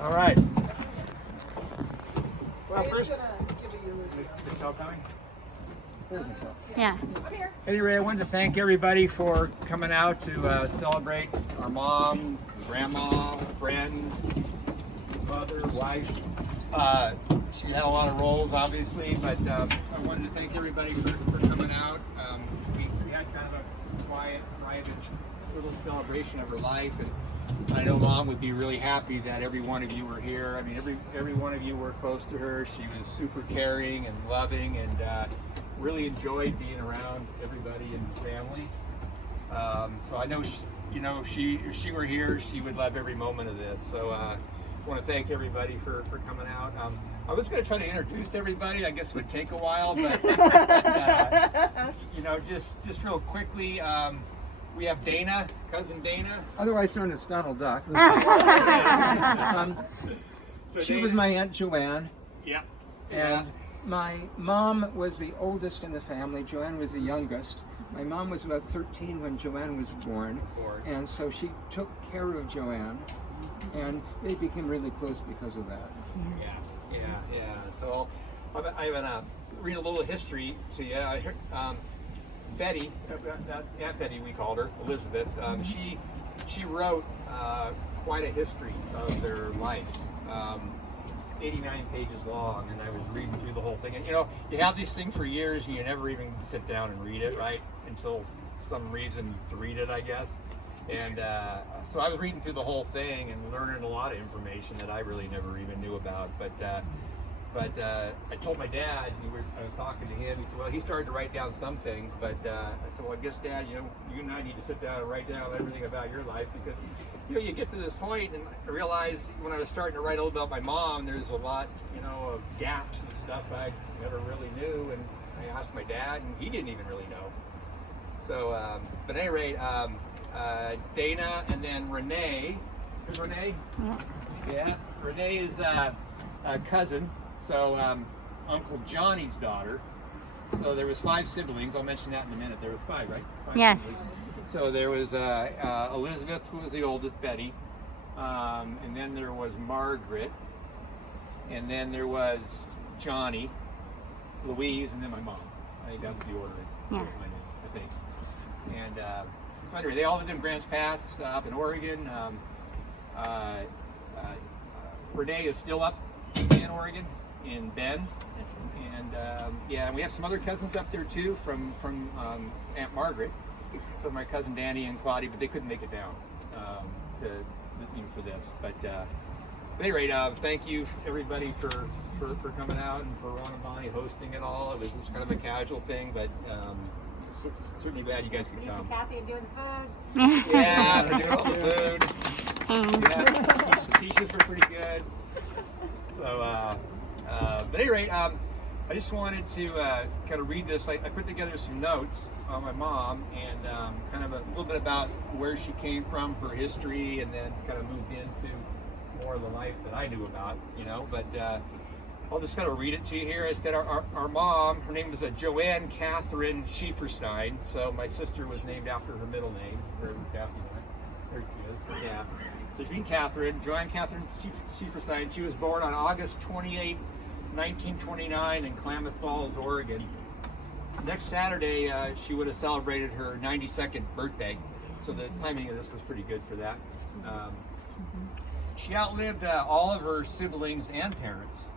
All right. Well, first, Michelle coming? Yeah. Anyway, I wanted to thank everybody for coming out to celebrate our mom, grandma, friend, mother, wife. She had a lot of roles, obviously, but I wanted to thank everybody for coming out. We had kind of a quiet, private little celebration of her life, and I know Mom would be really happy that every one of you were here. I mean, every one of you were close to her. She was super caring and loving, and really enjoyed being around everybody and family. So I know, if she were here, she would love every moment of this. So I want to thank everybody for coming out. I was going to try to introduce everybody. I guess it would take a while, but just real quickly. We have Dana, cousin Dana. Otherwise known as Donald Duck. She Dana, was my Aunt Joanne. Yeah. And my mom was the oldest in the family. Joanne was the youngest. My mom was about 13 when Joanne was born. And so she took care of Joanne. And they became really close because of that. Yeah. So I'm going to read a little history to you. I heard, Betty, Aunt Betty we called her, Elizabeth, she wrote quite a history of their life. It's 89 pages long, and I was reading through the whole thing. And you have these things for years, and you never even sit down and read it, right? Until some reason to read it, I guess. And so I was reading through the whole thing and learning a lot of information that I really never even knew about. But I told my dad, I was talking to him, he said, well, he started to write down some things, but I said, well, I guess, Dad, you and I need to sit down and write down everything about your life, because, you get to this point, and I realized when I was starting to write a little about my mom, there's a lot, of gaps and stuff I never really knew, and I asked my dad, and he didn't even really know. So, but at any rate, Dana, and then Renee. Who's Renee? Yeah. Renee is a cousin. So Uncle Johnny's daughter. So there was 5 siblings. I'll mention that in a minute. There was 5, right? 5 Yes. siblings. So there was Elizabeth, who was the oldest, Betty, and then there was Margaret, and then there was Johnny, Louise, and then my mom. I think that's the order. Yeah. I think. And so anyway, they all lived in Grants Pass up in Oregon. Renee is still up in Oregon, in Bend, and we have some other cousins up there too from Aunt Margaret. So my cousin Danny and Claudia, but they couldn't make it down for this. But at any rate, thank you everybody for coming out, and for Ron and Bonnie hosting it all. It was just kind of a casual thing, but certainly glad you guys could come. Kathy and doing the food. Yeah, for doing all the food. Yeah, t-shirts were pretty good. So, but at any rate, I just wanted to kind of read this. I put together some notes on my mom, and kind of a little bit about where she came from, her history, and then kind of moved into more of the life that I knew about, But I'll just kind of read it to you here. I said our mom, her name was Joanne Catherine Schieferstein. So my sister was named after her middle name. Where Kathy went. There she is. Yeah. So she's Catherine, Joanne Catherine Schieferstein. She was born on August 28, 1929 in Klamath Falls, Oregon. Next Saturday, she would have celebrated her 92nd birthday. So the timing of this was pretty good for that. She outlived all of her siblings and parents,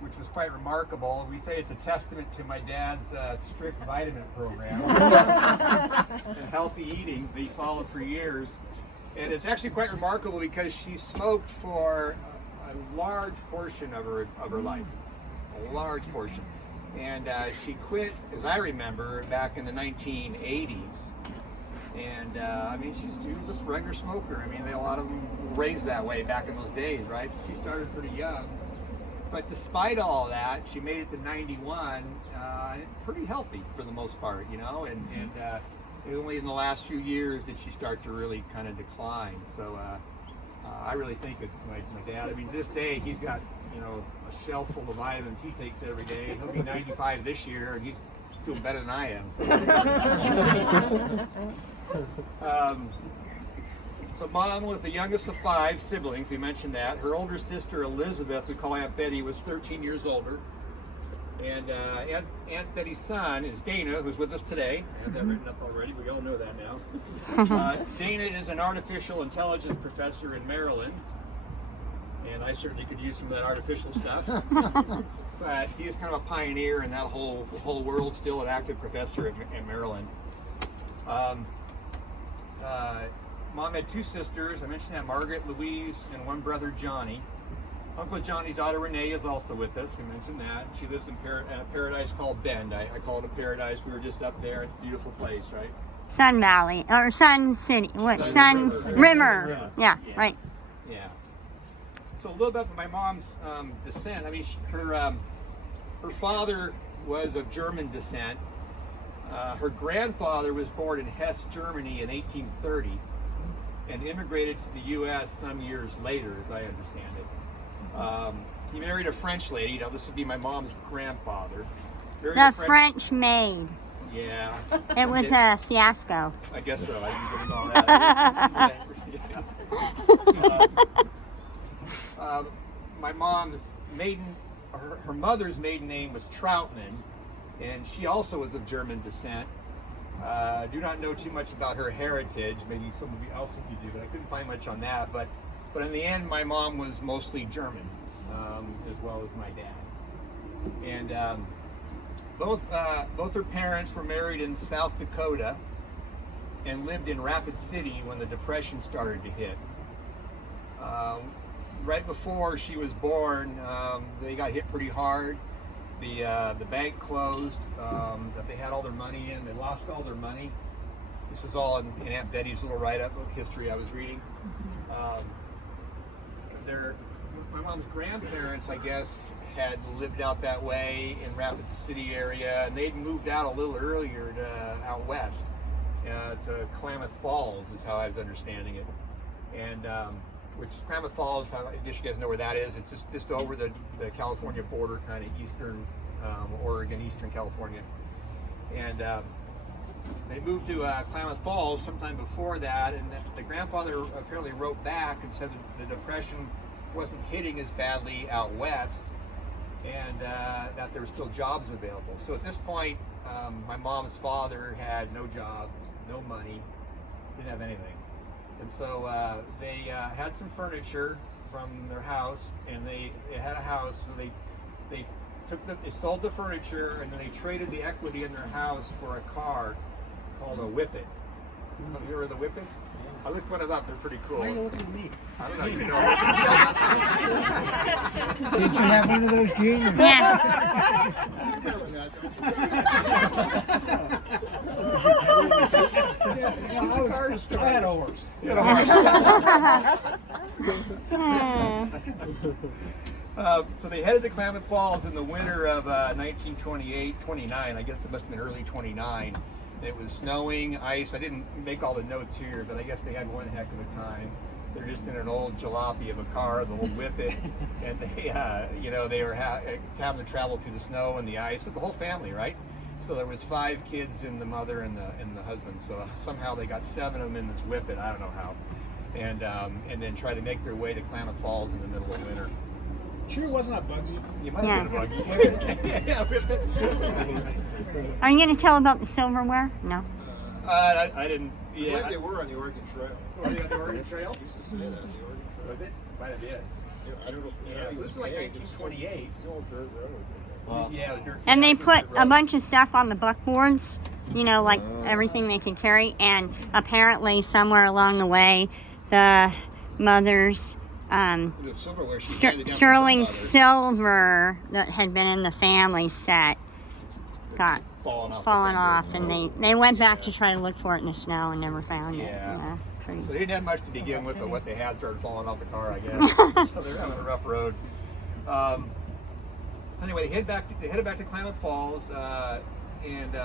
which was quite remarkable. We say it's a testament to my dad's strict vitamin program and healthy eating that he followed for years. And it's actually quite remarkable because she smoked for a large portion of her life, a large portion. And she quit, as I remember, back in the 1980s. And she was just a regular smoker. I mean, a lot of them were raised that way back in those days, right? She started pretty young. But despite all that, she made it to 91, pretty healthy for the most part, and only in the last few years did she start to really kind of decline. So I really think it's my dad. I mean, this day he's got, a shelf full of vitamins he takes every day. He'll be 95 this year, and he's doing better than I am. So. So Mom was the youngest of 5 siblings, we mentioned that. Her older sister Elizabeth, we call Aunt Betty, was 13 years older. And Aunt Betty's son is Dana, who's with us today. I have that written up already, we all know that now. Dana is an artificial intelligence professor in Maryland. And I certainly could use some of that artificial stuff. But he is kind of a pioneer in that whole world, still an active professor in Maryland. Mom had 2 sisters. I mentioned that, Margaret, Louise, and 1 brother, Johnny. Uncle Johnny's daughter, Renee, is also with us. We mentioned that. She lives in a paradise called Bend. I call it a paradise. We were just up there. It's a beautiful place, right? Sun Valley, or Sun City. What? Sun River. River. Yeah, right. Yeah. So a little bit of my mom's descent. I mean, her father was of German descent. Her grandfather was born in Hesse, Germany in 1830 and immigrated to the U.S. some years later, as I understand it. He married a French lady. Now, this would be my mom's grandfather. The French maid. Yeah. It was a fiasco. I guess so. I didn't get all that. My mom's her mother's maiden name was Troutman, and she also was of German descent. Do not know too much about her heritage. Maybe some of you else of you do, but I couldn't find much on that. But in the end, my mom was mostly German, as well as my dad. And both her parents were married in South Dakota and lived in Rapid City when the Depression started to hit. Right before she was born, they got hit pretty hard. The bank closed, that they had all their money in. They lost all their money. This is all in Aunt Betty's little write-up of history I was reading. My mom's grandparents, I guess, had lived out that way in Rapid City area, and they'd moved out a little earlier to out west, to Klamath Falls, is how I was understanding it. And which Klamath Falls, I guess you guys know where that is. It's just over the California border, kind of eastern Oregon, eastern California. And they moved to Klamath Falls sometime before that, and the grandfather apparently wrote back and said that the Depression wasn't hitting as badly out west, and that there were still jobs available. So at this point, my mom's father had no job, no money, didn't have anything. And so they had some furniture from their house, and they had a house, so they sold the furniture, and then they traded the equity in their house for a car called a Whippet. Have you heard of the Whippets? I looked one up. They're pretty cool. Why are you looking at me? I don't know. You know. Did you have one of those, Gene? I had a horse. So they headed to Klamath Falls in the winter of 1928-29. I guess it must have been early 29. It was snowing, ice. I didn't make all the notes here, but I guess they had one heck of a time. They're just in an old jalopy of a car, the old Whippet, and they were having to travel through the snow and the ice with the whole family, right? So there was 5 kids and the mother and the husband. So somehow they got 7 of them in this Whippet. I don't know how, and then try to make their way to Klamath Falls in the middle of winter. Sure, wasn't a buggy. You might have been a buggy. Yeah, Whippet. Are you going to tell about the silverware? No. I didn't. I believe they were on the Oregon Trail. Were they on the Oregon Trail? Used to say that, the Oregon Trail. Was it? Might have been. I don't know if Yeah, so this is like 1928. It's the old dirt road. Yeah, dirt. And they put a bunch of stuff on the buckboards, like everything they could carry. And apparently somewhere along the way, the mother's The silverware she handed down from sterling her mother. silver that had been in the family set got fallen off, and they went back to try to look for it in the snow and never found it. Yeah. Pretty. So they didn't have much to begin with, but what they had started falling off the car, I guess. So they're having a rough road. Anyway, they headed back to Klamath Falls, and